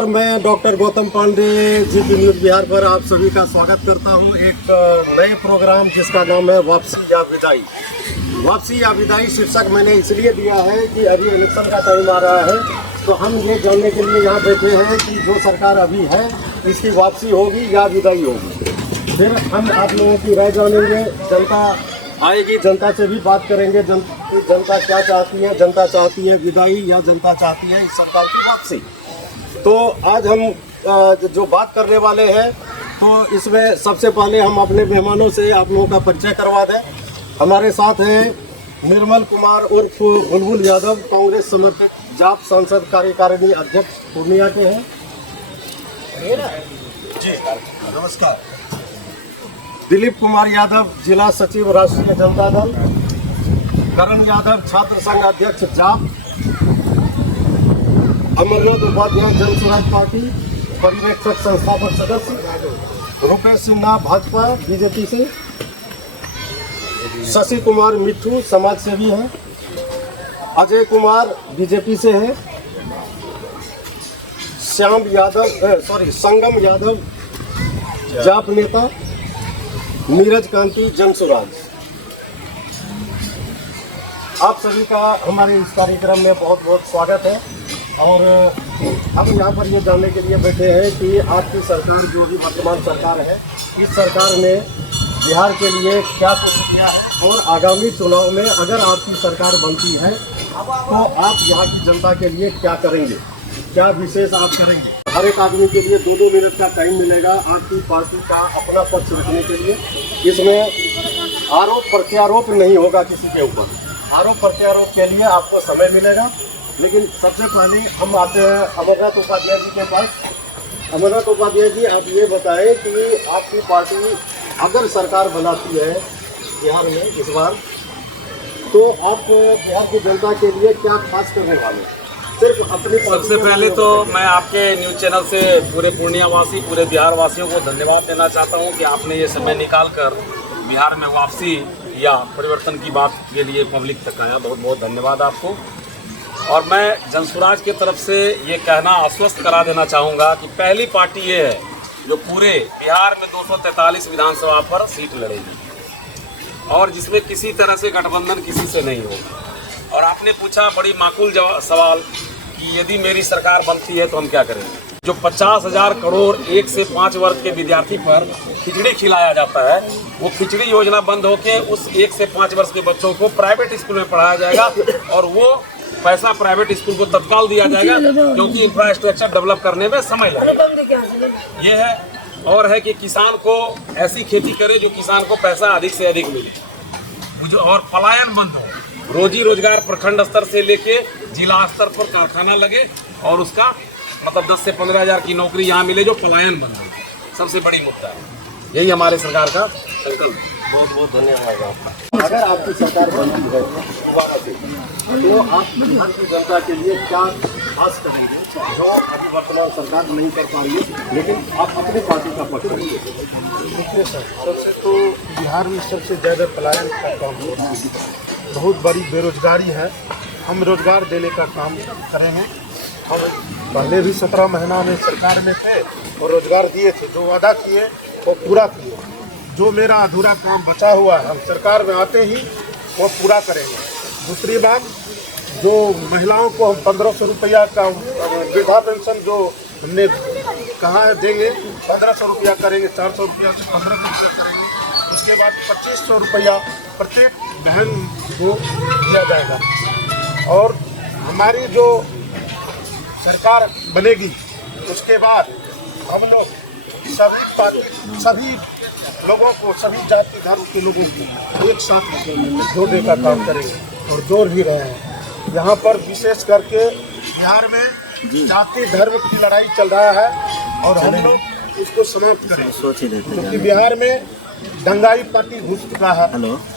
नमस्कार, मैं doctor Gautam Pandey GP news Bihar पर आप सभी का स्वागत करता हूं। एक नए प्रोग्राम जिसका नाम है वापसी या विदाई। वापसी या विदाई शीर्षक मैंने इसलिए दिया है कि अभी इलेक्शन का टाइम आ रहा है, तो हम ये जानने के लिए यहाँ बैठे हैं कि जो सरकार अभी है इसकी वापसी होगी या विदाई होगी। फिर हम आप लोगों की राय जानेंगे, जनता आएगी, जनता से भी बात करेंगे। जनता क्या चाहती है, जनता चाहती है विदाई या जनता चाहती है इस सरकार की वापसी। तो आज हम जो बात करने वाले हैं, तो इसमें सबसे पहले हम अपने मेहमानों से आप लोगों का परिचय करवा दें। हमारे साथ हैं निर्मल कुमार उर्फ बुलबुल यादव, कांग्रेस समर्थित जाप सांसद कार्यकारिणी अध्यक्ष पूर्णिया के हैं। जी नमस्कार। दिलीप कुमार यादव, जिला सचिव राष्ट्रीय जनता दल। करण यादव, छात्र संघ अध्यक्ष जाप। अमरनाथ उपाध्याय, जन स्वराज पार्टी पर्यवेक्षक संस्थापक सदस्य। रुपेश सिन्हा, भाजपा बीजेपी से। शशि कुमार मिट्ठू, समाज सेवी हैं। अजय कुमार बीजेपी से है। संगम यादव, जाप नेता। नीरज कांति, जन स्वराज। आप सभी का हमारे इस कार्यक्रम में बहुत बहुत स्वागत है। और हम यहाँ पर ये जानने के लिए बैठे हैं कि आपकी सरकार, जो भी वर्तमान सरकार है, इस सरकार ने बिहार के लिए क्या कुछ किया है, और आगामी चुनाव में अगर आपकी सरकार बनती है तो आप यहाँ की जनता के लिए क्या करेंगे, क्या विशेष आप करेंगे। हर एक आदमी के लिए 2-2 मिनट का टाइम मिलेगा आपकी पार्टी का अपना पक्ष रखने के लिए। इसमें आरोप प्रत्यारोप नहीं होगा किसी के ऊपर। आरोप प्रत्यारोप के लिए आपको समय मिलेगा। लेकिन सबसे पहले हम आते हैं अमरनाथ उपाध्याय जी के पास। अमरनाथ उपाध्याय जी, आप ये बताएं कि आपकी पार्टी अगर सरकार बनाती है बिहार में इस बार, तो आप बिहार की जनता के लिए क्या खास करने वाले हैं? सिर्फ अपनी सबसे पहले तो मैं आपके न्यूज़ चैनल से पूरे पूर्णिया वासी, पूरे बिहार वासियों को धन्यवाद देना चाहता हूं कि आपने ये समय निकाल कर बिहार में वापसी या परिवर्तन की बात के लिए पब्लिक तक आया। बहुत बहुत धन्यवाद आपको। और मैं जनस्वराज की तरफ से ये कहना आश्वस्त करा देना चाहूँगा कि पहली पार्टी ये है जो पूरे बिहार में 243 विधानसभा पर सीट लड़ेगी, और जिसमें किसी तरह से गठबंधन किसी से नहीं होगा। और आपने पूछा बड़ी माकूल सवाल कि यदि मेरी सरकार बनती है तो हम क्या करेंगे। जो 50,000 करोड़ 1 से 5 वर्ग के विद्यार्थी पर खिचड़ी खिलाया जाता है, वो खिचड़ी योजना बंद होकर उस 1 से 5 वर्ष के बच्चों को प्राइवेट स्कूल में पढ़ाया जाएगा, और वो पैसा प्राइवेट स्कूल को तत्काल दिया जाएगा, क्योंकि इंफ्रास्ट्रक्चर डेवलप करने में समय लगेगा। ये है। और है कि किसान को ऐसी खेती करे जो किसान को पैसा अधिक से अधिक मिले, और पलायन बंद हो। रोजी रोजगार प्रखंड स्तर से लेके जिला स्तर पर कारखाना लगे, और उसका मतलब 10 से 15,000 की नौकरी यहाँ मिले, जो पलायन बंद हो। सबसे बड़ी मुद्दा है, यही हमारे सरकार का संकल्प। बहुत बहुत धन्यवाद आपका। अगर आपकी सरकार बनती है दोबारा से, तो आप बिहार की जनता के लिए क्या खास करेंगे जो अभी वर्तमान सरकार नहीं कर पा रही है, लेकिन आप अपनी पार्टी का पक्ष रखिए। देखिए सर, सबसे तो बिहार में सबसे ज़्यादा पलायन का काम हो रहा है, बहुत बड़ी बेरोजगारी है। हम रोजगार देने का काम करेंगे। हम पहले भी 17 महीना में सरकार में थे और रोजगार दिए थे, जो वादा किए वो पूरा किए। जो मेरा अधूरा काम बचा हुआ है, हम सरकार में आते ही वो पूरा करेंगे। दूसरी बात, जो महिलाओं को हम 1500 रुपया का वृद्धा पेंशन जो हमने कहा है देंगे, 1500 रुपया करेंगे, 400 रुपया से 1500 रुपया करेंगे। उसके बाद 2500 रुपया प्रत्येक बहन को दिया जाएगा। और हमारी जो सरकार बनेगी उसके बाद हम लोग सभी लोगों को, सभी जाति धर्म के लोगों को एक साथ जोड़ने का काम करेंगे, और जोड़ भी रहे हैं। यहाँ पर विशेष करके बिहार में जाति धर्म की लड़ाई चल रहा है, और हम लोग इसको समाप्त करें, क्योंकि बिहार में दंगाई पार्टी घुस चुका है।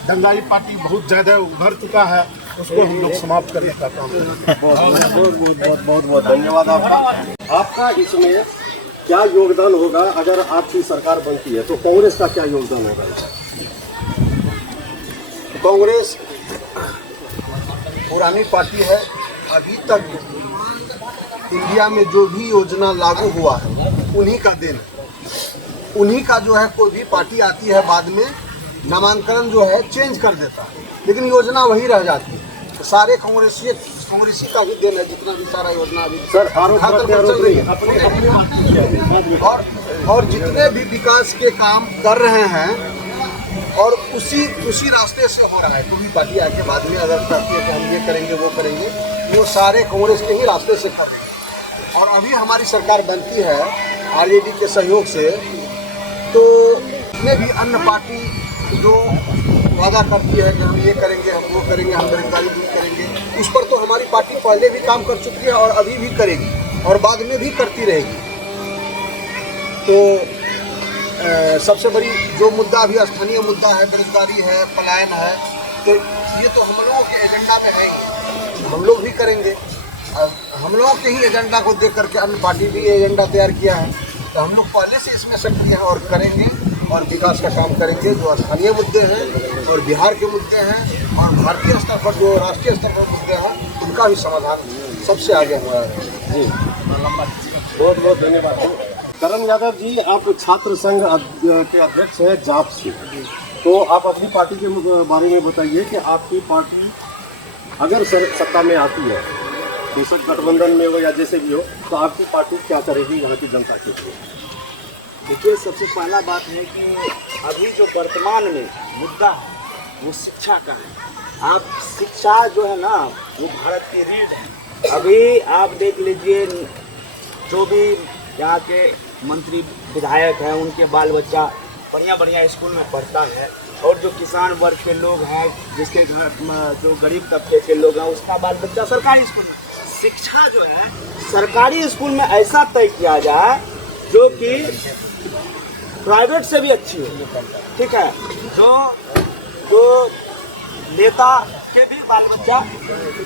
दंगाई पार्टी बहुत ज़्यादा उभर चुका है, उसको हम लोग समाप्त करने का काम करें। बहुत बहुत धन्यवाद आपका। आपका इसमें क्या योगदान होगा अगर आपकी सरकार बनती है, तो कांग्रेस का क्या योगदान होगा? कांग्रेस पुरानी पार्टी है, अभी तक इंडिया में जो भी योजना लागू हुआ है उन्हीं का देन है। उन्हीं का जो है कोई भी पार्टी आती है बाद में नामांकन जो है चेंज कर देता है, लेकिन योजना वही रह जाती है। तो सारे कांग्रेसी का भी देन है, जितना भी सारा योजना अभी सर खातर पर चल रही है। और जितने भी विकास के काम कर रहे हैं और उसी रास्ते से हो रहा है। कोई भी पार्टी आके बाद में अगर कहती है कि हम ये करेंगे वो करेंगे, वो सारे कांग्रेस के ही रास्ते से कर रहे हैं। और अभी हमारी सरकार बनती है आरजेडी के सहयोग से, तो इसमें भी अन्य पार्टी जो वादा करती है कि हम ये करेंगे, हम वो करेंगे, हम बेरोजगारी दूर करेंगे, उस पर तो हमारी पार्टी पहले भी काम कर चुकी है और अभी भी करेगी और बाद में भी करती रहेगी। तो सबसे बड़ी जो मुद्दा अभी स्थानीय मुद्दा है, बेरोजगारी है, पलायन है, तो ये तो हम लोगों के एजेंडा में है ही, हम लोग भी करेंगे। हम लोगों के ही एजेंडा को देख करके अन्य पार्टी भी एजेंडा तैयार किया है, तो हम लोग पहले से इसमें सक्रिय हैं और करेंगे और विकास का काम करेंगे। जो स्थानीय मुद्दे हैं और बिहार के मुद्दे हैं और भारतीय स्तर पर जो राष्ट्रीय स्तर पर मुद्दे हैं, उनका भी समाधान सबसे आगे हुआ है। जी बहुत बहुत धन्यवाद। करण यादव जी, आप छात्र संघ के अध्यक्ष हैं जाप से, तो आप अपनी पार्टी के बारे में बताइए कि आपकी पार्टी अगर सत्ता में आती है, बेशक गठबंधन में हो या जैसे भी हो, तो आपकी पार्टी क्या करेगी यहाँ की जनता के लिए? देखिए, सबसे पहला बात है कि अभी जो वर्तमान में मुद्दा है वो शिक्षा का है। आप शिक्षा जो है ना, वो भारत की रीढ़ है। अभी आप देख लीजिए, जो भी यहाँ के मंत्री विधायक हैं, उनके बाल बच्चा बढ़िया स्कूल में पढ़ता है, और जो किसान वर्ग के लोग हैं, जिसके घर जो गरीब तबके के लोग हैं, उसका बाल बच्चा सरकारी स्कूल में। शिक्षा जो है सरकारी स्कूल में ऐसा तय किया जाए जो कि प्राइवेट से भी अच्छी हो, ठीक है, जो नेता के भी बाल बच्चा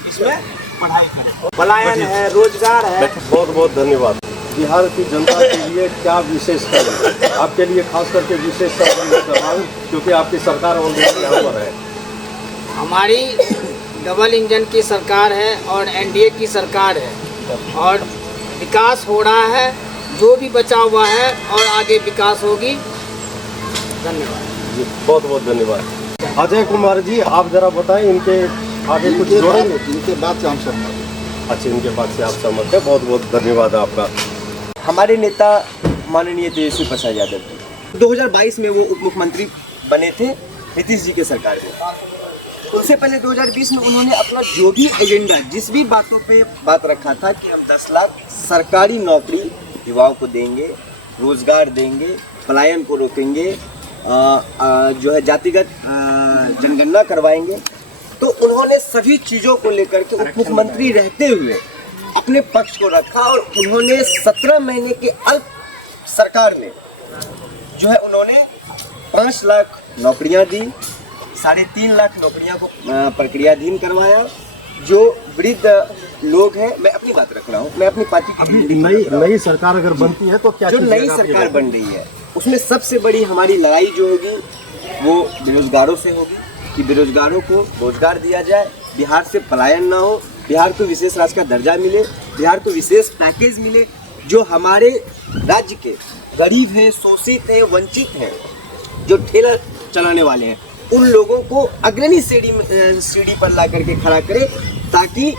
इसमें पढ़ाई करे। पलायन है, रोजगार है। बहुत बहुत धन्यवाद। बिहार की जनता के लिए क्या विशेष करें? आपके लिए खास करके विशेष क्योंकि आपकी सरकार ऑलरेडी यहाँ पर है। हमारी डबल इंजन की सरकार है और एनडीए की सरकार है, और विकास हो रहा है, जो भी बचा हुआ है, और आगे विकास होगी। धन्यवाद जी, बहुत बहुत धन्यवाद। अजय कुमार जी, आप जरा बताएं, इनके आगे कुछ जोड़ेंगे? इनके बाद से हम सहमत। अच्छा, इनके बाद से आप सहमत हैं। बहुत बहुत धन्यवाद आपका। हमारे नेता माननीय तेजस्वी प्रसाद यादव जी 2022 में वो उप मुख्यमंत्री बने थे नीतीश जी के सरकार में। उससे पहले 2020 में उन्होंने अपना जो भी एजेंडा, जिस भी बातों पे बात रखा था कि हम 10 लाख सरकारी नौकरी युवाओं को देंगे, रोजगार देंगे, पलायन को रोकेंगे, जो है जातिगत जनगणना करवाएंगे, तो उन्होंने सभी चीज़ों को लेकर के उप मुख्यमंत्री रहते हुए अपने पक्ष को रखा। और उन्होंने 17 महीने के अल्प सरकार में जो है उन्होंने 5 लाख नौकरियां दी, 3.5 लाख नौकरियां को प्रक्रियाधीन करवाया। जो वृद्ध लोग हैं, मैं अपनी बात रख रहा हूँ, मैं अपनी पार्टी अभी नई सरकार अगर बनती है तो क्या जो नई सरकार बन रही है उसमें सबसे बड़ी हमारी लड़ाई जो होगी वो बेरोजगारों से होगी, कि बेरोजगारों को रोजगार दिया जाए, बिहार से पलायन ना हो, बिहार को विशेष राज्य का दर्जा मिले, बिहार को विशेष पैकेज मिले। जो हमारे राज्य के गरीब हैं, शोषित हैं, वंचित हैं, जो ठेला चलाने वाले हैं, उन लोगों को अग्रणी सीढ़ी पर ला करके खड़ा करे, ताकि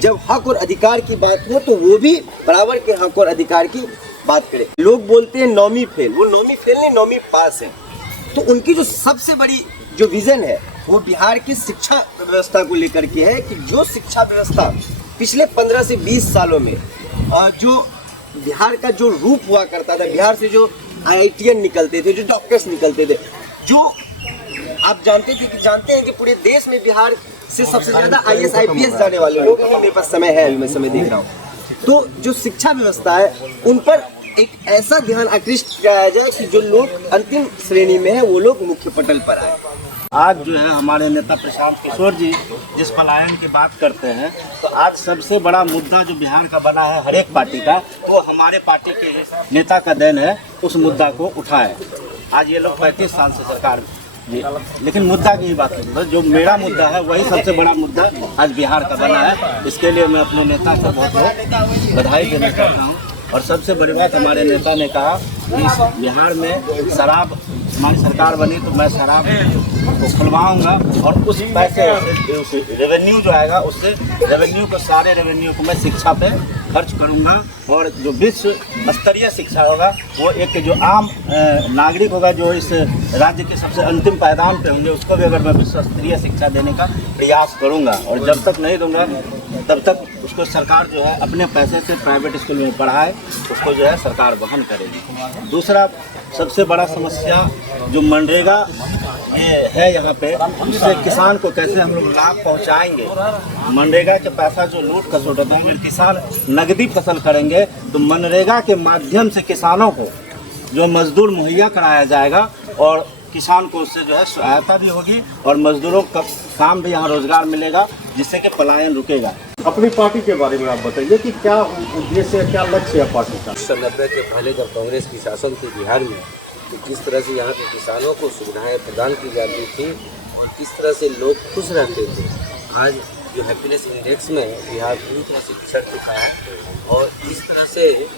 जब हक और अधिकार की बात हो तो वो भी बराबर के हक और अधिकार की बात करे। लोग बोलते हैं 9वीं फेल, वो 9वीं फेल नहीं, 9वीं पास है। तो उनकी जो सबसे बड़ी जो विजन है वो बिहार की शिक्षा व्यवस्था को लेकर के है, कि जो शिक्षा व्यवस्था पिछले 15 से 20 सालों में जो बिहार का जो रूप हुआ करता था, बिहार से जो IITian निकलते थे, जो डॉक्टर्स निकलते थे, जो आप जानते हैं कि पूरे देश में बिहार से सबसे ज़्यादा IAS IPS जाने वाले लोग हैं। मेरे पास समय है, मैं समय देख रहा हूँ। तो जो शिक्षा व्यवस्था है उन पर एक ऐसा ध्यान आकृष्ट किया जाए कि जो लोग अंतिम श्रेणी में है वो लोग मुख्य पटल पर आए। आज जो है हमारे नेता प्रशांत किशोर जी जिस पलायन की बात करते हैं, तो आज सबसे बड़ा मुद्दा जो बिहार का बना है हर एक पार्टी का, वो हमारे पार्टी के नेता का देन है, उस मुद्दा को उठाए। आज ये लोग 35 साल से सरकार में, लेकिन मुद्दा की ही बात करूँ, बस जो मेरा मुद्दा है वही सबसे बड़ा मुद्दा आज बिहार का बना है। इसके लिए मैं अपने नेता को बहुत बहुत बधाई देना चाहता हूँ। और सबसे बड़ी बात, हमारे नेता ने कहा कि इस बिहार में शराब, हमारी सरकार बनी तो मैं शराब को खुलवाऊँगा और उस पैसे, उस रेवेन्यू जो आएगा उससे रेवेन्यू को, सारे रेवेन्यू को मैं शिक्षा पे खर्च करूँगा। और जो विश्व स्तरीय शिक्षा होगा वो एक जो आम नागरिक होगा जो इस राज्य के सबसे अंतिम पायदान पे होंगे, उसको भी अगर मैं विश्व स्तरीय शिक्षा देने का प्रयास करूँगा। और जब तक नहीं दूँगा तब तक उसको सरकार जो है अपने पैसे से प्राइवेट स्कूल में पढ़ाए, उसको जो है सरकार वहन करेगी। दूसरा सबसे बड़ा समस्या जो मनरेगा ये है यहाँ पे, इससे किसान को कैसे हम लोग लाभ पहुँचाएंगे। मनरेगा के पैसा जो लूट खसोट होता है, अगर किसान नगदी फसल करेंगे तो मनरेगा के माध्यम से किसानों को जो मजदूर मुहैया कराया जाएगा और किसान को उससे जो है सहायता भी होगी और मजदूरों का काम भी, यहाँ रोजगार मिलेगा, जिससे कि पलायन रुकेगा। अपनी पार्टी के बारे में आप बताइए कि क्या उद्देश्य है, क्या लक्ष्य है पार्टी का। 1990 के पहले जब कांग्रेस की शासन थी बिहार में, तो किस तरह से यहाँ के किसानों को सुविधाएं प्रदान की जाती थी और किस तरह से लोग खुश रहते थे। आज जो हैप्पीनेस इंडेक्स में बिहार पूरी तरह से पिछड़ चुका है और इस तरह से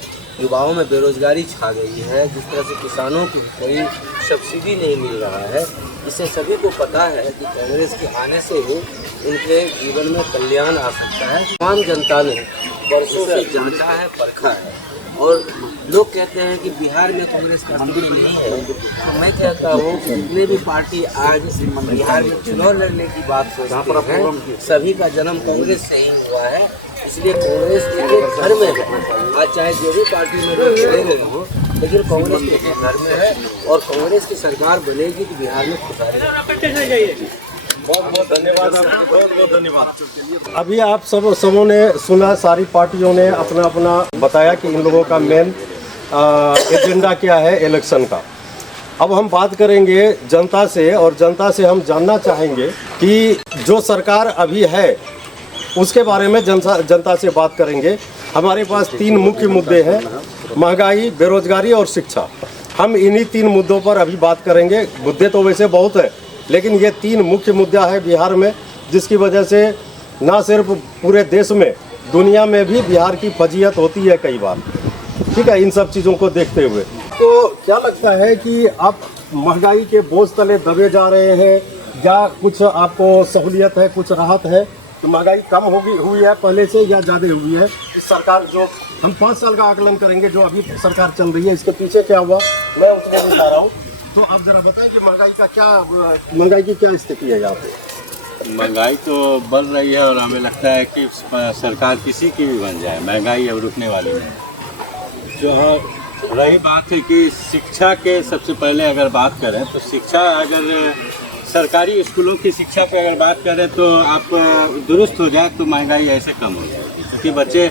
युवाओं में बेरोजगारी छा गई है, जिस तरह से किसानों को कोई सब्सिडी नहीं मिल रहा है, इससे सभी को पता है कि कांग्रेस के आने से ही उनके जीवन में कल्याण आ सकता है। तमाम जनता ने वर्षों से जांचा है, परखा है और लोग कहते हैं कि बिहार में कांग्रेस का अस्तित्व नहीं है। तो मैं कहता हूँ कि जितने भी पार्टी आज बिहार में चुनाव लड़ने की बात सोचते हैं, सभी का जन्म कांग्रेस से ही हुआ है। इसलिए कांग्रेस के घर में है, आज चाहे जो भी पार्टी में लोग खड़े रहे हो, लेकिन कांग्रेस के घर में है और कांग्रेस की सरकार बनेगी तो बिहार में खुशहाली। बहुत बहुत धन्यवाद आपको, बहुत बहुत धन्यवाद। अभी आप सबों ने सुना, सारी पार्टियों ने अपना अपना बताया कि इन लोगों का मेन एजेंडा क्या है इलेक्शन का। अब हम बात करेंगे जनता से और जनता से हम जानना चाहेंगे कि जो सरकार अभी है उसके बारे में जनता से बात करेंगे। हमारे पास 3 मुख्य मुद्दे हैं, महंगाई, बेरोजगारी और शिक्षा। हम इन्हीं 3 मुद्दों पर अभी बात करेंगे। मुद्दे तो वैसे बहुत है, लेकिन ये 3 मुख्य मुद्दा है बिहार में, जिसकी वजह से ना सिर्फ पूरे देश में, दुनिया में भी बिहार की फजीहत होती है कई बार। ठीक है, इन सब चीज़ों को देखते हुए तो क्या लगता है कि आप महंगाई के बोझ तले दबे जा रहे हैं या कुछ आपको सहूलियत है, कुछ राहत है? तो महंगाई कम हुई है पहले से या ज़्यादा हुई है? इस सरकार जो हम 5 साल का आकलन करेंगे जो अभी सरकार चल रही है, इसके पीछे क्या हुआ मैं उसमें बता रहा हूँ। तो आप जरा बताएं कि महंगाई की क्या स्थिति है यहाँ पे? महंगाई तो बढ़ रही है और हमें लगता है कि सरकार किसी की भी बन जाए, महंगाई अब रुकने वाली नहीं। जो रही बात है कि शिक्षा के, सबसे पहले अगर बात करें तो शिक्षा, अगर सरकारी स्कूलों की शिक्षा पे अगर बात करें तो आप दुरुस्त हो जाए तो महंगाई ऐसे कम हो जाएगी। क्योंकि बच्चे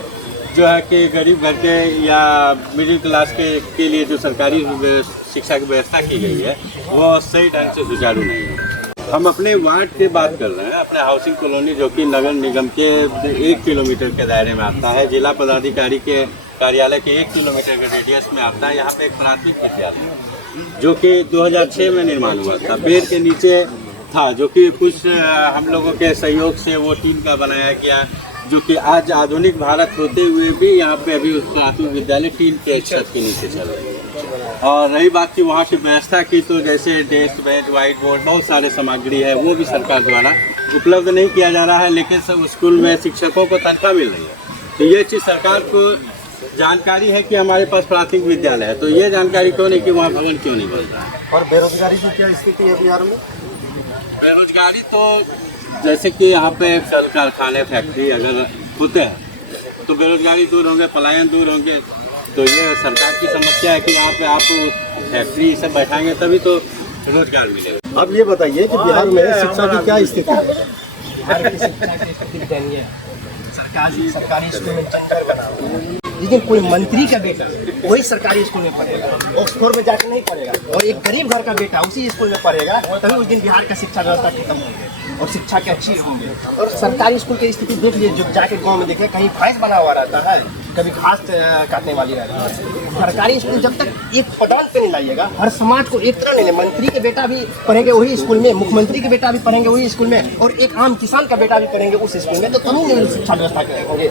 जो है कि गरीब घर के या मिडिल क्लास के लिए जो सरकारी शिक्षा की व्यवस्था की गई है वो सही ढंग से सुचारू नहीं है। हम अपने वार्ड की बात कर रहे हैं, अपने हाउसिंग कॉलोनी जो कि नगर निगम के 1 किलोमीटर के दायरे में आता है, जिला पदाधिकारी के कार्यालय के 1 किलोमीटर के रेडियस में आता है। यहाँ पे एक प्राथमिक विद्यालय जो कि 2006 में निर्माण हुआ था, पेड़ के नीचे था, जो कि कुछ हम लोगों के सहयोग से वो टीम का बनाया गया, जो कि आज आधुनिक भारत होते हुए भी यहाँ पे अभी प्राथमिक विद्यालय टीन के छत के नीचे चल रही है। और रही बात की वहाँ की व्यवस्था की, तो जैसे डेस्क बेंच, व्हाइट बोर्ड, बहुत सारे सामग्री है वो भी सरकार द्वारा उपलब्ध नहीं किया जा रहा है, लेकिन सब स्कूल में शिक्षकों को तनख्वाह मिल रही है। तो ये चीज़ सरकार को जानकारी है कि हमारे पास प्राथमिक विद्यालय है, तो ये जानकारी क्यों नहीं कि वहाँ भवन क्यों नहीं बन रहा है। और बेरोजगारी की क्या स्थिति है बिहार में? बेरोजगारी तो जैसे कि यहाँ पे कल कारखाने, फैक्ट्री अगर होते हैं तो बेरोजगारी दूर होंगे, पलायन दूर होंगे। तो ये सरकार की समस्या है कि यहाँ पे आप फैक्ट्री सब बैठाएंगे तभी तो रोजगार मिलेगा। अब ये बताइए कि बिहार में शिक्षा की क्या स्थिति है? सरकारी स्कूल में जंतर बना हुआ है, लेकिन कोई मंत्री का बेटा वही सरकारी स्कूल में पढ़ेगा, ऑक्सफोर्ड में जाके नहीं पढ़ेगा, और एक गरीब घर का बेटा उसी स्कूल में पढ़ेगा, तभी उस दिन बिहार का शिक्षा व्यवस्था खत्म हो गया। और शिक्षा के अच्छी होंगे। और सरकारी स्कूल की स्थिति देख लीजिए, जो जाके गांव में देखे कहीं भैंस बना हुआ रहता है, कभी घास काटने वाली रहती है। सरकारी स्कूल जब तक एक पदान पे नहीं लाइएगा, हर समाज को एक तरह नहीं, मंत्री के बेटा भी पढ़ेंगे वही स्कूल में, मुख्यमंत्री के बेटा भी पढ़ेंगे वही स्कूल में, और एक आम किसान का बेटा भी पढ़ेंगे उस स्कूल में, तो तभी नहीं शिक्षा व्यवस्था करेंगे।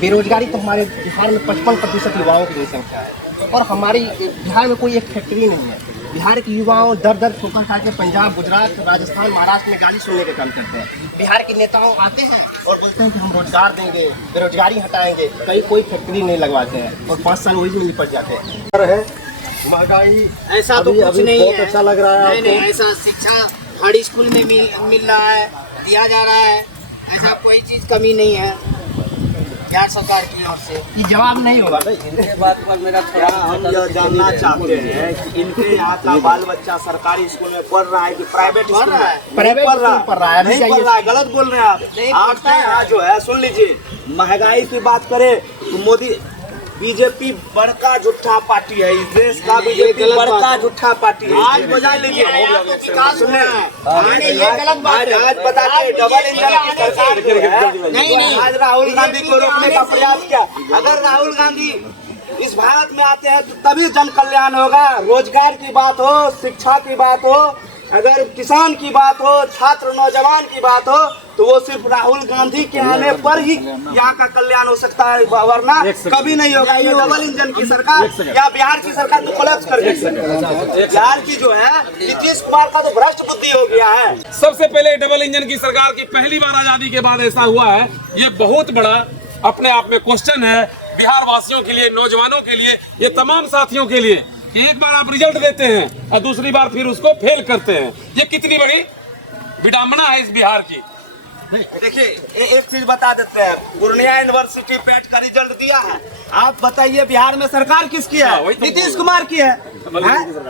बेरोजगारी तो हमारे बिहार में 55% युवाओं की संख्या है, और हमारी बिहार में कोई एक फैक्ट्री नहीं है। बिहार के युवाओं दर दर ठोकर खा के पंजाब, गुजरात, राजस्थान, महाराष्ट्र में गाली सुनने का काम करते हैं। बिहार के नेताओं आते हैं और बोलते हैं कि हम रोजगार देंगे, बेरोजगारी हटाएंगे, कहीं कोई फैक्ट्री नहीं लगवाते हैं, और 5 साल वही में निपट जाते हैं। महंगाई ऐसा तो कुछ नहीं बहुत है। अच्छा लग रहा है नहीं आपको? नहीं, ऐसा शिक्षा हर स्कूल में मिल रहा है, दिया जा रहा है, ऐसा कोई चीज़ कमी नहीं है बिहार सरकार की ओर से। ये जवाब नहीं होगा भाई। इनके बात पर मेरा थोड़ा हम यह जानना चाहते हैं कि इनके यहाँ का बाल बच्चा सरकारी स्कूल में पढ़ रहा है कि प्राइवेट स्कूल में? प्राइवेट नहीं स्कूल पढ़ रहा है, नहीं पढ़ रहा है, गलत बोल रहे हैं आप। आपके यहाँ जो है, सुन लीजिए, महंगाई की बात करें तो मोदी बीजेपी बड़का झूठा पार्टी है, इस देश का बीजेपी बड़का झूठा पार्टी है। आज बजा लीजिए, सुने आज बताते डबल इंजन की सरकार जो है, नहीं। आज राहुल गांधी को रोकने का प्रयास किया। अगर राहुल गांधी इस भारत में आते हैं तो तभी जन कल्याण होगा। रोजगार की बात हो, शिक्षा की बात हो, अगर किसान की बात हो, छात्र नौजवान की बात हो, तो वो सिर्फ राहुल गांधी के आने पर ही यहाँ का कल्याण हो सकता है, वरना कभी नहीं होगा। ये डबल इंजन की सरकार या बिहार की सरकार तो कोलैप्स कर देगी। बिहार की जो है नीतीश कुमार का तो भ्रष्ट बुद्धि हो गया है। सबसे पहले डबल इंजन की सरकार की पहली बार आजादी के बाद ऐसा हुआ है, ये बहुत बड़ा अपने आप में क्वेश्चन है बिहार वासियों के लिए, नौजवानों के लिए, ये तमाम साथियों के लिए। एक बार आप रिजल्ट देते हैं और दूसरी बार फिर उसको फेल करते हैं, ये कितनी बड़ी विडंबना है इस बिहार की। देखिए एक चीज बता देते हैं, पूर्णिया यूनिवर्सिटी पेट का रिजल्ट दिया है। आप बताइए बिहार में सरकार किसकी है? नीतीश कुमार की है।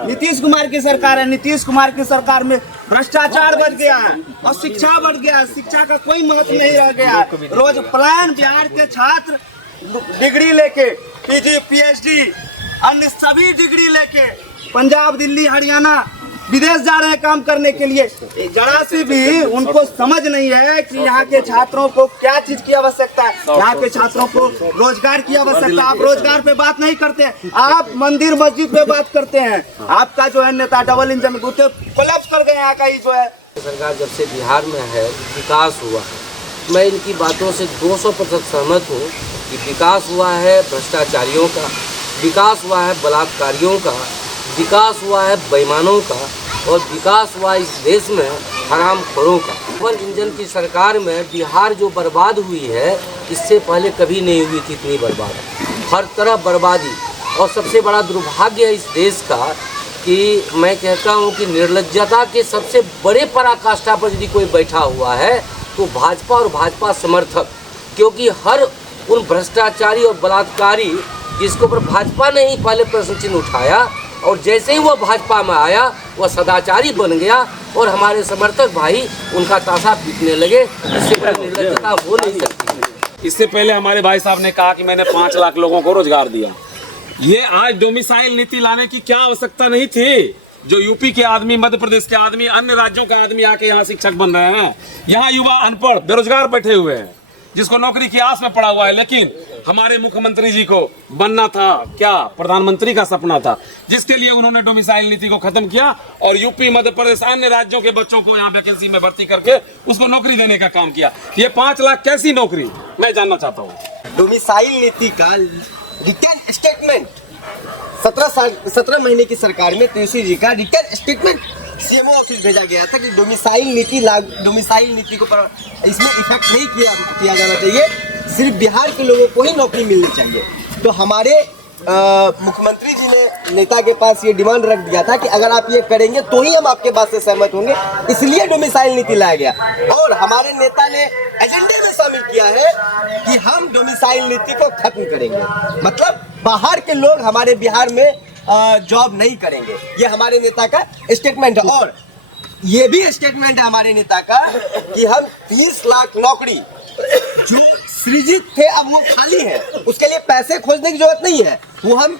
नीतीश कुमार की सरकार है। नीतीश कुमार की सरकार में भ्रष्टाचार बढ़ गया है और शिक्षा बढ़ गया है। शिक्षा का कोई महत्व नहीं रह गया है। रोज पलायन, बिहार के छात्र डिग्री लेके, पीजी, पीएचडी, अन्य सभी डिग्री लेके पंजाब, दिल्ली, हरियाणा विदेश जा रहे हैं काम करने के लिए। जरा सी भी उनको समझ नहीं है कि यहाँ के छात्रों को क्या चीज की आवश्यकता है। यहाँ के छात्रों को रोजगार की आवश्यकता है। आप रोजगार पे बात नहीं करते हैं, आप मंदिर मस्जिद पे बात करते हैं। आपका जो है नेता डबल इंजन कोलैप्स कर गए। यहाँ का ही जो है सरकार जब से बिहार में है, विकास हुआ है। मैं इनकी बातों से 200% सहमत हूँ कि विकास हुआ है भ्रष्टाचारियों का, विकास हुआ है बलात्कारियों का, विकास हुआ है बेईमानों का, और विकास हुआ इस देश में हरामखोरों का। डबल इंजन की सरकार में बिहार जो बर्बाद हुई है, इससे पहले कभी नहीं हुई थी इतनी बर्बाद। हर तरफ बर्बादी, और सबसे बड़ा दुर्भाग्य है इस देश का कि मैं कहता हूँ कि निर्लज्जता के सबसे बड़े पराकाष्ठा पर यदि कोई बैठा हुआ है तो भाजपा और भाजपा समर्थक। क्योंकि हर उन भ्रष्टाचारी और बलात्कारी जिसके ऊपर भाजपा ने ही पहले प्रश्न चिन्ह उठाया, और जैसे ही वो भाजपा में आया वह सदाचारी बन गया, और हमारे समर्थक भाई उनका ताशा पीटने लगे। इससे बड़ी निर्लज्जता हो नहीं सकती। इससे पहले हमारे भाई साहब ने कहा कि मैंने 5 लाख लोगों को रोजगार दिया। ये आज डोमिसाइल नीति लाने की क्या आवश्यकता नहीं थी। जो यूपी के आदमी, मध्य प्रदेश के आदमी, अन्य राज्यों का आदमी आके यहाँ शिक्षक बन रहे हैं। यहाँ युवा अनपढ़ बेरोजगार बैठे हुए हैं, जिसको नौकरी की आस में पड़ा हुआ है। लेकिन हमारे मुख्यमंत्री जी को बनना था क्या? प्रधानमंत्री का सपना था, जिसके लिए उन्होंने डोमिसाइल नीति को खत्म किया और यूपी, मध्य प्रदेश, अन्य राज्यों के बच्चों को यहाँ वैकेंसी में भर्ती करके उसको नौकरी देने का काम किया। ये 5 लाख कैसी नौकरी, मैं जानना चाहता हूँ। डोमिसाइल नीति का रिटर्न स्टेटमेंट 17 महीने की सरकार में तेजी जी का रिटर्न स्टेटमेंट सीएमओ ऑफिस भेजा गया था कि डोमिसाइल नीति को इसमें इफेक्ट नहीं किया जाना चाहिए, सिर्फ बिहार के लोगों को ही नौकरी मिलनी चाहिए। तो हमारे मुख्यमंत्री जी ने नेता के पास ये डिमांड रख दिया था कि अगर आप ये करेंगे तो ही हम आपके बात से सहमत होंगे, इसलिए डोमिसाइल नीति लाया गया। और हमारे नेता ने एजेंडे में शामिल किया है कि हम डोमिसाइल नीति को खत्म करेंगे, मतलब बाहर के लोग हमारे बिहार में जॉब नहीं करेंगे। ये हमारे नेता का स्टेटमेंट है। और ये भी स्टेटमेंट है हमारे नेता का कि हम 30 लाख नौकरी जो सृजित थे अब वो खाली है, उसके लिए पैसे खोजने की जरूरत नहीं है। वो हम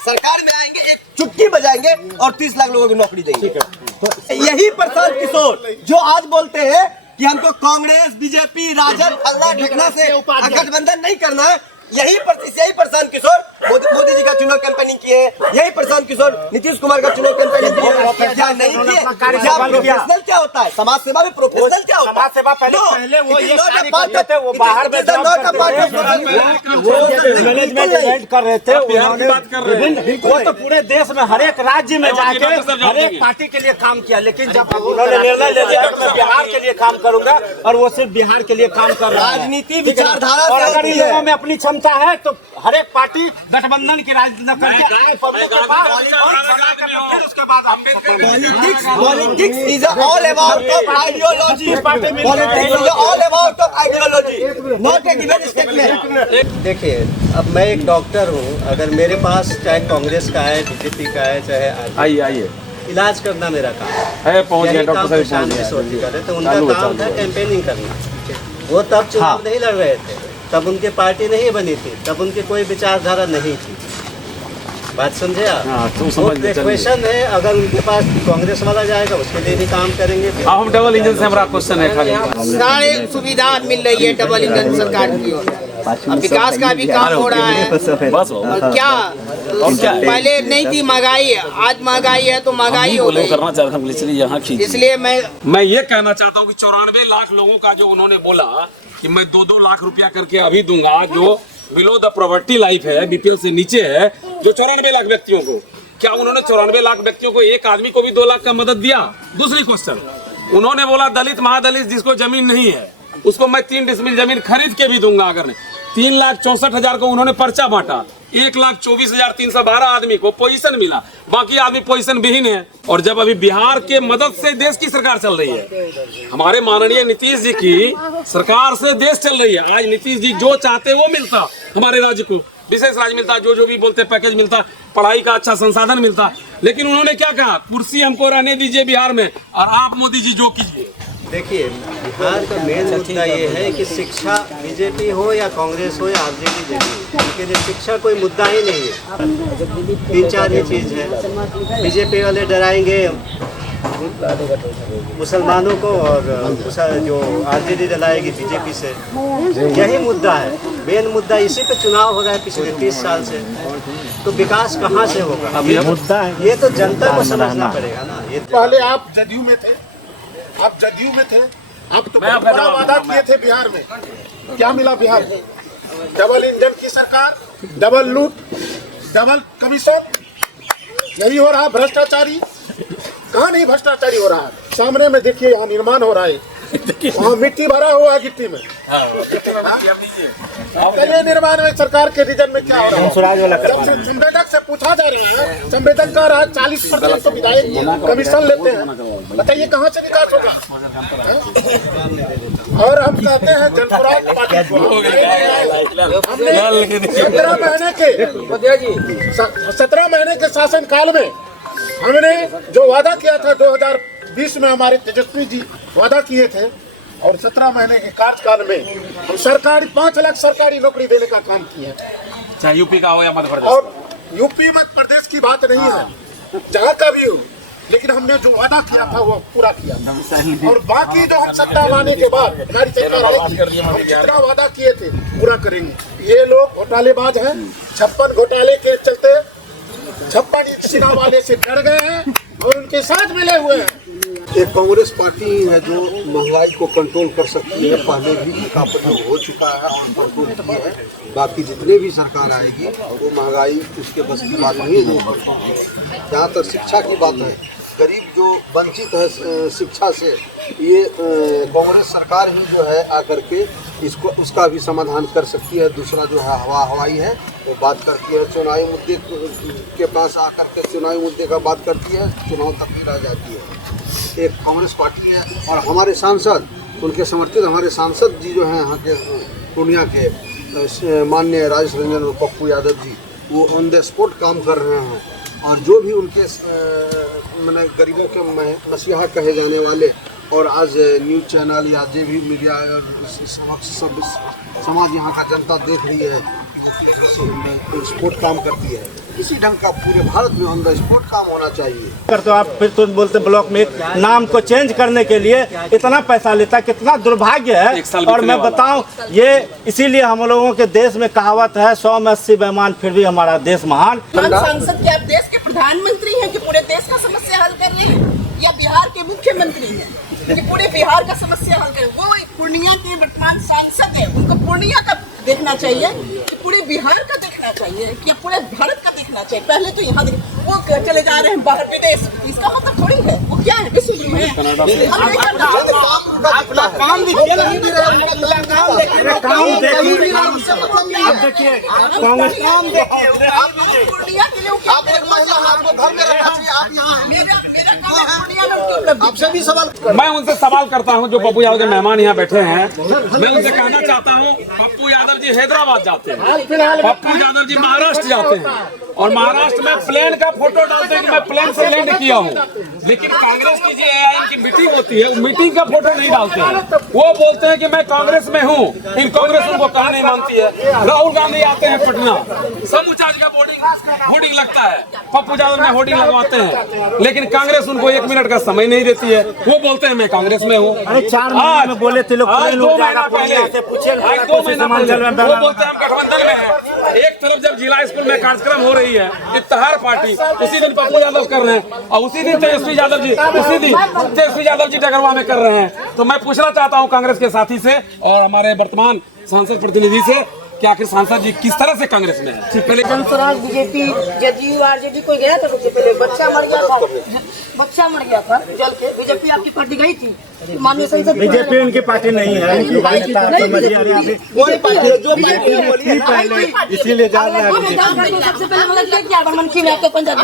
सरकार में आएंगे, एक चुटकी बजाएंगे और 30 लाख लोगों को नौकरी देंगे। तो यही प्रशांत किशोर जो आज बोलते हैं कि हमको कांग्रेस, बीजेपी, राजद, फलना ढिकना से गठबंधन नहीं करना है। यही प्रशांत किशोर मोदी जी का चुनाव कैंपेनिंग किए, यही प्रशांत किशोर नीतीश कुमार का चुनाव कैंपेनिंग किए, क्या नहीं किए? क्या प्रोफेशनल क्या होता है? समाज सेवा में प्रोफेशनल क्या होता है? समाज सेवा पहले वो ये कार्य करते थे, वो बाहर में मैनेजमेंट कर रहे थे। वो तो पूरे देश में हर एक राज्य में जाके हर एक पार्टी के लिए काम किया, लेकिन जब उन्होंने निर्णय ले लिया कि मैं बिहार के लिए काम करूंगा और वो सिर्फ बिहार के लिए काम कर रहा है। राजनीति विचारधारा और अगर इन लोगों में अपनी क्षमता है तो हर एक पार्टी गठबंधन की राजनीति न करके उसके बाद politics is all about ideology, politics is all about ideology, not a given statement. देखिए, अब मैं एक डॉक्टर हूँ, अगर मेरे पास चाहे कांग्रेस का है, बीजेपी का है, चाहे आइए इलाज करना मेरा काम है, पहुंच गए डॉक्टर साहब, प्रशांत किशोर जी करे, तो उनका काम था कैंपेनिंग करना। वो तब चुनाव नहीं लड़ रहे थे, तब उनकी पार्टी नहीं बनी थी, तब उनकी कोई विचारधारा नहीं थी। बात समझे आप? वो क्वेश्चन है, अगर उनके पास कांग्रेस वाला जाएगा उसके लिए भी काम करेंगे। हम डबल इंजन से हमारा क्वेश्चन है खाली। सारे सुविधा मिल रही है डबल इंजन सरकार की ओर, अब विकास का भी काम हो रहा है। बस और क्या पहले नहीं थी महंगाई, आज महंगाई है तो महंगाई हो गई। करना चाह रहा था इसलिए यहाँ खींच। इसलिए मैं ये कहना चाहता हूँ कि 94 लाख लोगों का जो उन्होंने बोला कि मैं 2-2 लाख रुपया करके अभी दूंगा, जो बिलो द पॉवर्टी लाइफ है, बीपीएल से नीचे है, जो 94 लाख व्यक्तियों को, क्या उन्होंने 94 लाख व्यक्तियों को एक आदमी को भी 2 लाख का मदद दिया? दूसरी क्वेश्चन, उन्होंने बोला दलित महादलित जिसको जमीन नहीं है उसको मैं 3 डिसमिल जमीन खरीद के भी दूंगा। अगर नहीं 3,64,000 को उन्होंने पर्चा बांटा, 1,24,312 आदमी को पोजीशन मिला, बाकी आदमी पोजीशन विहीन है। और जब अभी बिहार के मदद से देश की सरकार चल रही है, हमारे माननीय नीतीश जी की सरकार से देश चल रही है। आज नीतीश जी जो चाहते वो मिलता, हमारे राज्य को विशेष राज्य मिलता, जो भी बोलते पैकेज मिलता, पढ़ाई का अच्छा संसाधन मिलता। लेकिन उन्होंने क्या कहा, कुर्सी हमको रहने दीजिए बिहार में और आप मोदी जी जो कीजिए। देखिए, बिहार का मेन मुद्दा ये है कि शिक्षा, बीजेपी हो या कांग्रेस हो या आरजेडी जेडी, उनके लिए शिक्षा कोई मुद्दा ही नहीं है। 3-4 ही चीज़ है। बीजेपी वाले डराएंगे मुसलमानों को और जो आरजेडी डराएगी बीजेपी से, यही मुद्दा है। मेन मुद्दा इसी पे चुनाव हो रहा है पिछले 30 साल से। तो विकास कहाँ से होगा? अब ये मुद्दा है, ये तो जनता को समझना पड़ेगा ना। ये पहले आप जदयू में थे, आप जदयू में थे, आप तो बहुत बड़ा वादा किए थे बिहार में, क्या मिला बिहार में? डबल इंजन की सरकार, डबल लूट, डबल कमीशन, यही हो रहा। भ्रष्टाचारी कहाँ नहीं भ्रष्टाचारी हो रहा है? सामने में देखिए, यहाँ निर्माण हो रहा है, वहाँ मिट्टी भरा हुआ है गिट्टी में। ये निर्माण में सरकार के रीजन में क्या हो रहा है? संवेदक से पूछा जा रहा है, संवेदक कह रहा है 40% तो विधायक कमीशन लेते हैं। बताइए कहाँ से विकास होगा? और हम कहते हैं जनसुराज पार्टी को, हमने 17 महीने के शासन काल में हमने जो वादा किया था 2020 में, हमारे तेजस्वी जी वादा किए थे, और 17 महीने के कार्यकाल में हम सरकारी 5 लाख सरकारी नौकरी देने का काम किया, चाहे यूपी का हो या मध्य प्रदेश। और यूपी मध्य प्रदेश की बात नहीं है, जहाँ का भी हो, लेकिन हमने जो वादा किया था वो पूरा किया था। और बाकी जो हम सत्ता लाने के बाद हमारी सरकार आएगी, हम जितना वादा किए थे पूरा करेंगे। ये लोग घोटालेबाज हैं, 56 घोटाले के चलते 56 सिन्हा वाले से डर गए हैं और उनके साथ मिले हुए हैं। एक कांग्रेस पार्टी है जो महंगाई को कंट्रोल कर सकती है, पहले भी इसका प्रयोग हो चुका है और कंट्रोल किया है। बाकी जितने भी सरकार आएगी वो महंगाई उसके बस की बात नहीं है। जहाँ तक शिक्षा की बात है, गरीब जो वंचित है शिक्षा से, ये कांग्रेस सरकार ही जो है आकर के इसको उसका भी समाधान कर सकती है। दूसरा जो है हवाई है, वो बात करती है चुनावी मुद्दे के पास आकर के चुनावी मुद्दे का बात करती है, चुनाव तक ही रह जाती है। एक कांग्रेस पार्टी है और हमारे सांसद, उनके समर्थित हमारे सांसद जी जो हैं यहाँ के पूर्णिया के माननीय राजेश रंजन और पप्पू यादव जी, वो ऑन द स्पॉट काम कर रहे हैं। और जो भी उनके मैंने गरीबों के मसीहा कहे जाने वाले, और आज न्यूज़ चैनल या जो भी मीडिया और समक्ष सब समाज यहाँ का जनता देख रही है, वो किसी से स्पोर्ट काम करती है, इसी ढंग का पूरे भारत में ऑन द स्पॉट काम होना चाहिए। कर तो आप फिर तो बोलते ब्लॉक में नाम को चेंज करने के लिए इतना पैसा लेता, कितना दुर्भाग्य है। और मैं बताऊं, ये इसीलिए हम लोगों के देश में कहावत है 100 में 80 बेईमान फिर भी हमारा देश महान। सांसद क्या आप देश के प्रधानमंत्री हैं कि पूरे देश का समस्या हल कर रहे हैं, या बिहार के मुख्यमंत्री हैं कि पूरे बिहार का समस्या हल करें? वो पूर्णिया के वर्तमान सांसद है, उनको पूर्णिया का देखना चाहिए कि पूरे बिहार का देखना चाहिए कि पूरे भारत का देखना चाहिए। पहले तो यहाँ वो चले जा रहे हैं बाहर विदेश, इसका मतलब थोड़ी है वो क्या है, विश्व गुरु है। आपसे भी सवाल, मैं उनसे सवाल करता हूं, जो पप्पू यादव के मेहमान यहाँ बैठे हैं, मैं उनसे कहना चाहता हूं, पप्पू यादव जी हैदराबाद जाते हैं, पप्पू यादव जी महाराष्ट्र जाते हैं, और महाराष्ट्र में प्लेन का फोटो डालते हैं कि मैं प्लेन से लैंड किया हूं, लेकिन कांग्रेस की जो की मीटिंग होती है, मीटिंग का फोटो नहीं डालते हैं। वो बोलते हैं कि मैं कांग्रेस में हूं, इन कांग्रेस उनको कहा नहीं मानती है। राहुल गांधी आते हैं पटना, समूचा का होर्डिंग लगता है, पप्पू यादव में होर्डिंग लगवाते हैं, लेकिन कांग्रेस उनको 1 मिनट का समय नहीं देती है। वो बोलते हैं मैं कांग्रेस में हूँ। अरे 4 महीने में बोले थे लोग, 2 महीना पहले वो बोलते हैं हम गठबंधन में हैं। एक तरफ जब जिला स्कूल में कार्यक्रम हो रही है इत्तेहार पार्टी, उसी दिन पप्पू यादव कर रहे हैं, और उसी दिन तेजस्वी यादव जी डगरवा में कर रहे हैं। तो मैं पूछना चाहता हूँ कांग्रेस के साथी से और हमारे वर्तमान सांसद प्रतिनिधि से कि आखिर सांसद जी किस तरह से कांग्रेस में है। पहले जनसुराज बीजेपी जदयू आरजेडी कोई गया था, सबसे पहले बच्चा मर गया था जल के। बीजेपी आपकी पार्टी गई थी, माननीय संसद। बीजेपी उनकी पार्टी नहीं है, इसीलिए जा रहे हैं। सबसे पहले मतलब क्या बनमनखी में आपको पंचायत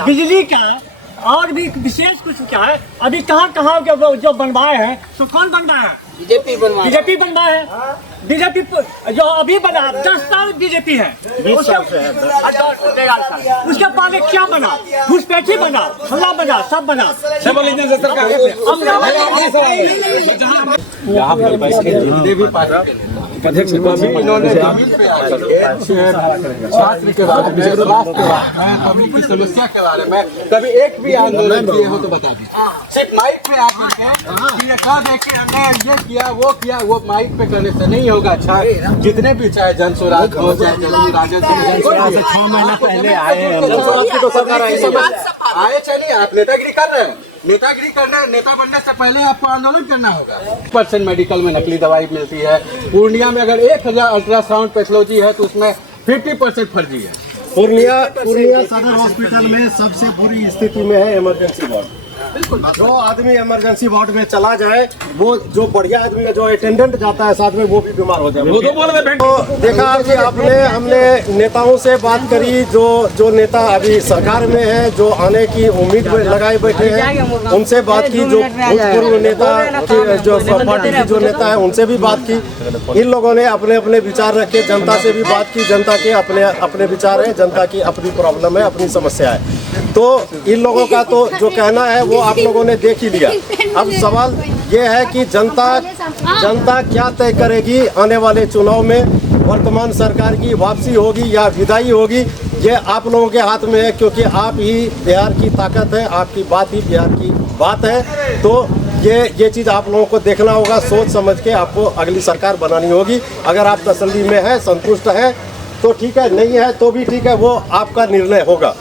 बिजली का और भी विशेष कुछ क्या है, अभी कहाँ जो बनवाए हैं तो कौन बनवाया है? बीजेपी बनवाया है। बीजेपी जो अभी बना 10 साल बीजेपी है, उसके पहले क्या बना? घुसपैठी बना, हल्ला बना, सब बना। अध्यक्ष छात्र के बारे में, पब्लिक की समस्या के बारे में कभी एक भी आंदोलन किए हो तो बता दीजिए। सिर्फ माइक पे आकर ये कह दे कि हमने ये किया वो माइक पे करने से नहीं होगा। अच्छा, जितने भी चाहे जन स्वराज हो, चाहे राजद जन स्वराज से 6 महीना पहले आए चलिए आप नेतागिरी कर रहे हैं, नेता बनने से पहले आपको आंदोलन करना होगा। 1% मेडिकल में नकली दवाई मिलती है। पूर्णिया में अगर 1000 अल्ट्रासाउंड पैथोलॉजी है तो उसमें 50% फर्जी है। पूर्णिया सदर हॉस्पिटल में सबसे बुरी स्थिति में है इमरजेंसी वार्ड। जो आदमी इमरजेंसी वार्ड में चला जाए, वो जो बढ़िया आदमी है, जो अटेंडेंट जाता है साथ में, वो भी बीमार हो जाए। तो देखा कि हमने नेताओं से बात करी, जो नेता अभी सरकार में है, जो आने की उम्मीद लगाए बैठे हैं, उनसे बात की। जो भूतपूर्व नेता जो पार्टी की जो नेता है, उनसे भी बात की। इन लोगों ने अपने अपने विचार रखे, जनता से भी बात की। जनता के अपने विचार है, जनता की अपनी प्रॉब्लम है, अपनी समस्या है। तो इन लोगों का तो जो कहना है वो आप लोगों ने देख ही लिया। अब सवाल ये है कि जनता क्या तय करेगी आने वाले चुनाव में? वर्तमान सरकार की वापसी होगी या विदाई होगी, ये आप लोगों के हाथ में है, क्योंकि आप ही बिहार की ताकत है, आपकी बात ही बिहार की बात है। तो ये चीज़ आप लोगों को देखना होगा, सोच समझ के आपको अगली सरकार बनानी होगी। अगर आप तसल्ली में है, संतुष्ट है तो ठीक है, नहीं है तो भी ठीक है, वो आपका निर्णय होगा।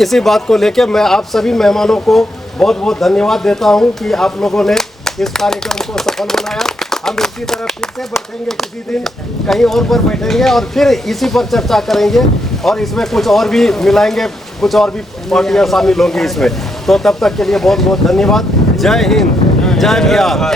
इसी बात को लेकर मैं आप सभी मेहमानों को बहुत बहुत धन्यवाद देता हूं कि आप लोगों ने इस कार्यक्रम को सफल बनाया। हम इसी तरह फिर से बैठेंगे, किसी दिन कहीं और पर बैठेंगे और फिर इसी पर चर्चा करेंगे, और इसमें कुछ और भी मिलाएंगे, कुछ और भी पार्टियां शामिल होंगी इसमें। तो तब तक के लिए बहुत बहुत धन्यवाद। जय हिंद, जय बिहार।